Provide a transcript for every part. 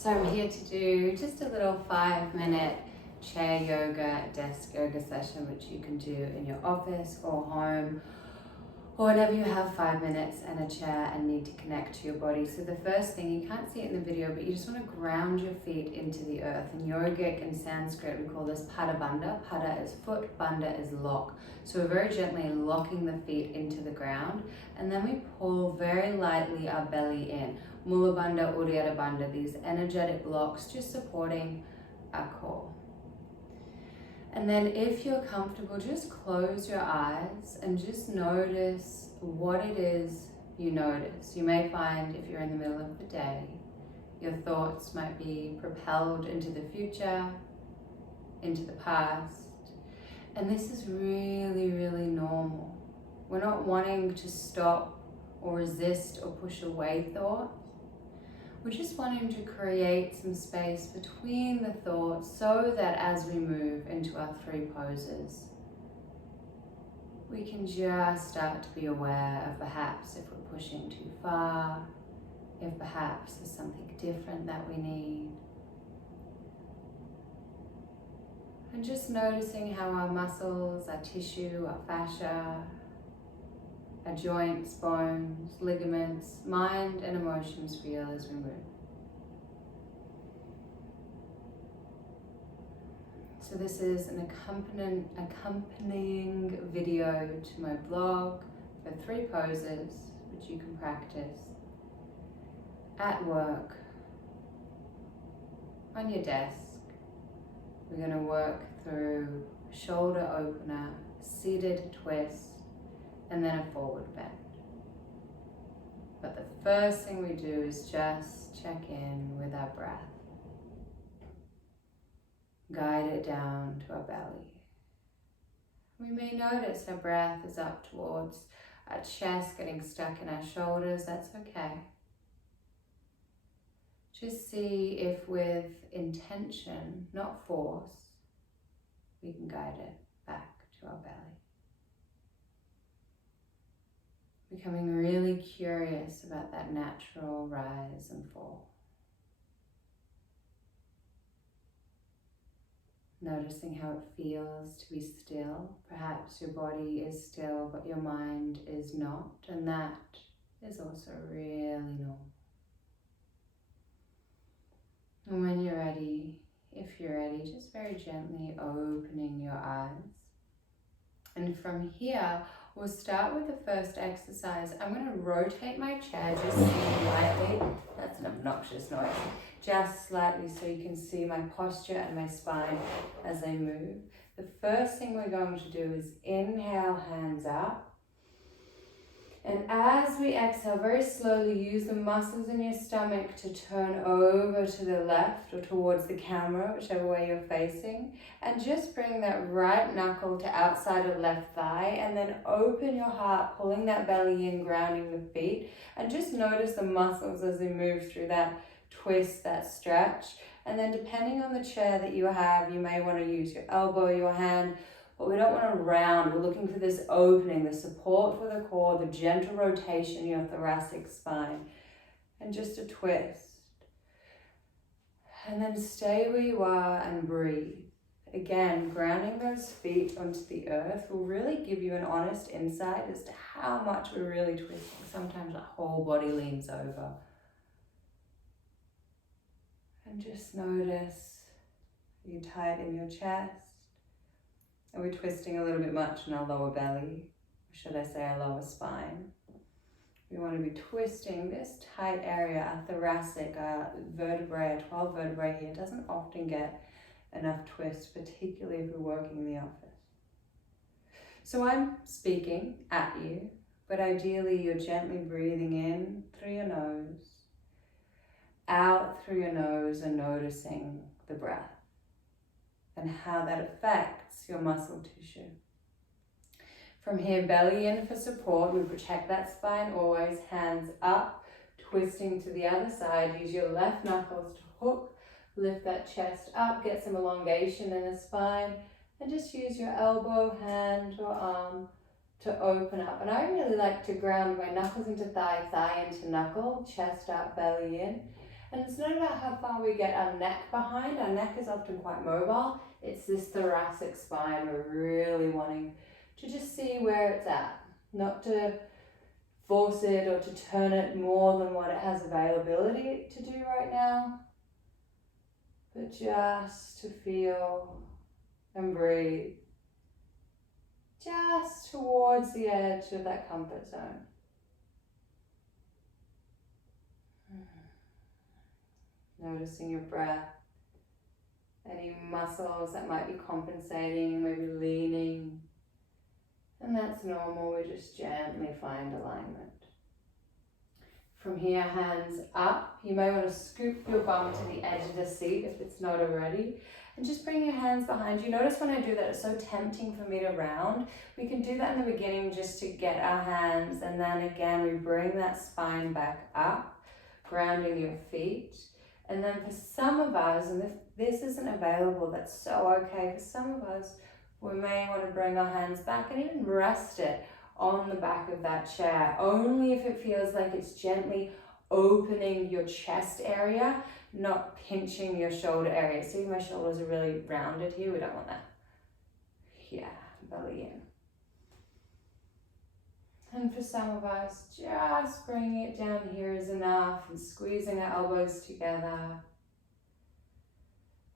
So I'm here to do just a little 5-minute chair yoga, desk yoga session, which you can do in your office or home, or whenever you have 5 minutes and a chair and need to connect to your body. So the first thing, you can't see it in the video, but you just want to ground your feet into the earth. In yogic and Sanskrit, we call this pada bandha. Pada is foot, bandha is lock. So we're very gently locking the feet into the ground, and then we pull very lightly our belly in. Mula bandha, uddiyana bandha, these energetic blocks just supporting our core. And then if you're comfortable, just close your eyes and just notice what it is you notice. You may find if you're in the middle of the day, your thoughts might be propelled into the future, into the past. And this is really, really normal. We're not wanting to stop or resist or push away thoughts. We're just wanting to create some space between the thoughts so that as we move into our 3 poses, we can just start to be aware of perhaps if we're pushing too far, if perhaps there's something different that we need. And just noticing how our muscles, our tissue, our fascia, our joints, bones, ligaments, mind and emotions feel as we move. So this is an accompanying video to my blog for 3 poses which you can practice at work, on your desk. We're going to work through shoulder opener, seated twist, and then a forward bend. But the first thing we do is just check in with our breath. Guide it down to our belly. We may notice our breath is up towards our chest, getting stuck in our shoulders. That's okay. Just see if with intention, not force, we can guide it back to our belly. Becoming really curious about that natural rise and fall. Noticing how it feels to be still. Perhaps your body is still, but your mind is not, and that is also really normal. And when you're ready, if you're ready, just very gently opening your eyes. And from here, we'll start with the first exercise. I'm going to rotate my chair just slightly. That's an obnoxious noise. Just slightly so you can see my posture and my spine as I move. The first thing we're going to do is inhale, hands up. And as we exhale, very slowly use the muscles in your stomach to turn over to the left or towards the camera, whichever way you're facing. And just bring that right knuckle to outside of left thigh, and then open your heart, pulling that belly in, grounding the feet. And just notice the muscles as they move through that twist, that stretch. And then depending on the chair that you have, you may want to use your elbow, your hand, but we don't want to round. We're looking for this opening, the support for the core, the gentle rotation in your thoracic spine, and just a twist. And then stay where you are and breathe. Again, grounding those feet onto the earth will really give you an honest insight as to how much we're really twisting. Sometimes the whole body leans over. And just notice, are you tight in your chest? Are we twisting a little bit much in our lower belly? Or should I say our lower spine? We want to be twisting this tight area, our thoracic, our vertebrae, our 12 vertebrae here doesn't often get enough twist, particularly if we're working in the office. So I'm speaking at you, but ideally you're gently breathing in through your nose, out through your nose, and noticing the breath and how that affects your muscle tissue. From here, belly in for support. We protect that spine always, hands up, twisting to the other side. Use your left knuckles to hook, lift that chest up, get some elongation in the spine, and just use your elbow, hand, or arm to open up. And I really like to ground my knuckles into thigh, thigh into knuckle, chest up, belly in. And it's not about how far we get our neck behind. Our neck is often quite mobile. It's this thoracic spine we're really wanting to just see where it's at. Not to force it or to turn it more than what it has availability to do right now. But just to feel and breathe. Just towards the edge of that comfort zone. Noticing your breath. Any muscles that might be compensating, maybe leaning. And that's normal, we just gently find alignment. From here, hands up. You may want to scoop your bum to the edge of the seat if it's not already. And just bring your hands behind you. Notice when I do that, it's so tempting for me to round. We can do that in the beginning just to get our hands. And then again, we bring that spine back up, grounding your feet. And then for some of us, and if this isn't available, that's so okay. For some of us, we may want to bring our hands back and even rest it on the back of that chair, only if it feels like it's gently opening your chest area, not pinching your shoulder area. See, my shoulders are really rounded here. We don't want that. Yeah, belly in. And for some of us, just bringing it down here is enough and squeezing our elbows together.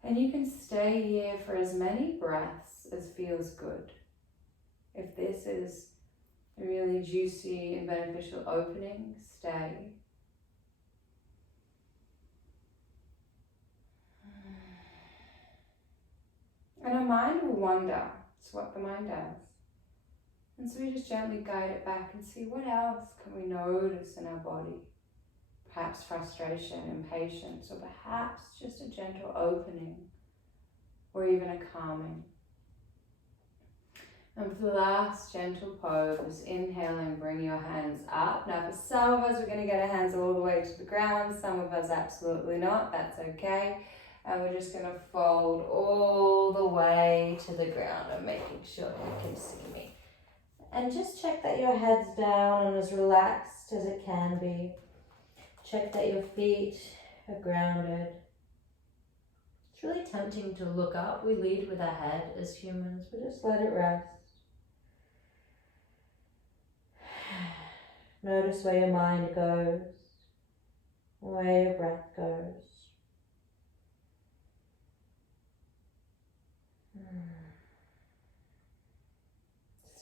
And you can stay here for as many breaths as feels good. If this is a really juicy and beneficial opening, stay. And our mind will wander. It's what the mind does. And so we just gently guide it back and see what else can we notice in our body. Perhaps frustration, impatience, or perhaps just a gentle opening, or even a calming. And for the last gentle pose, inhale and bring your hands up. Now for some of us, we're going to get our hands all the way to the ground. Some of us absolutely not, that's okay. And we're just going to fold all the way to the ground. I'm making sure you can see me. And just check that your head's down and as relaxed as it can be. Check that your feet are grounded. It's really tempting to look up. We lead with our head as humans, but just let it rest. Notice where your mind goes, where your breath goes.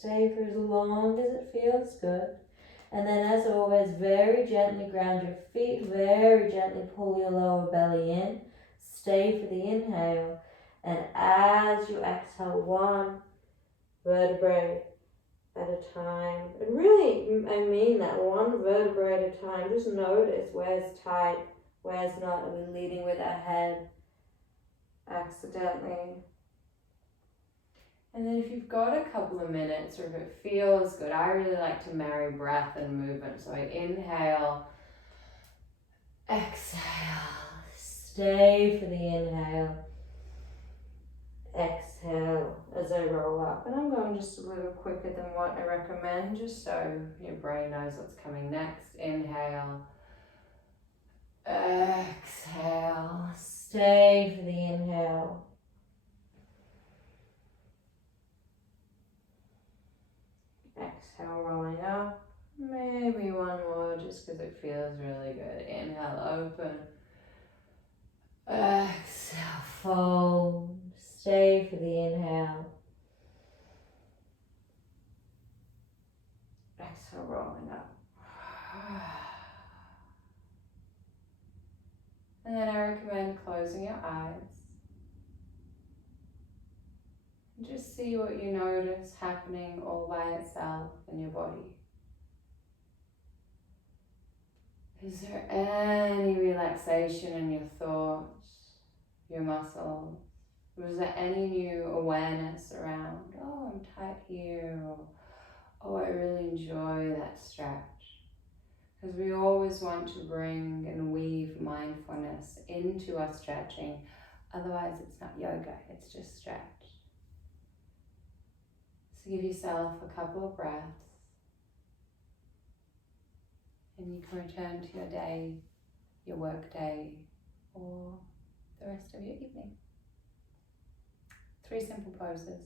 Stay for as long as it feels good. And then as always, very gently ground your feet, very gently pull your lower belly in. Stay for the inhale. And as you exhale, one vertebrae at a time. And really, I mean that, one vertebrae at a time. Just notice where's tight, where's not. Are we leading with our head accidentally? And then if you've got a couple of minutes or if it feels good, I really like to marry breath and movement. So I inhale, exhale, stay for the inhale, exhale as I roll up. And I'm going just a little quicker than what I recommend, just so your brain knows what's coming next. Inhale, exhale, stay for the inhale. Exhale, rolling up. Maybe one more just because it feels really good. Inhale, open. Exhale, fold. Stay for the inhale. Exhale, rolling up. And then I recommend closing your eyes. Just see what you notice happening all by itself in your body. Is there any relaxation in your thoughts, your muscles? Was there any new awareness around, oh, I'm tight here, or oh, I really enjoy that stretch? Because we always want to bring and weave mindfulness into our stretching, otherwise it's not yoga, it's just stretch. So give yourself a couple of breaths and you can return to your day your work day or the rest of your evening. 3 simple poses.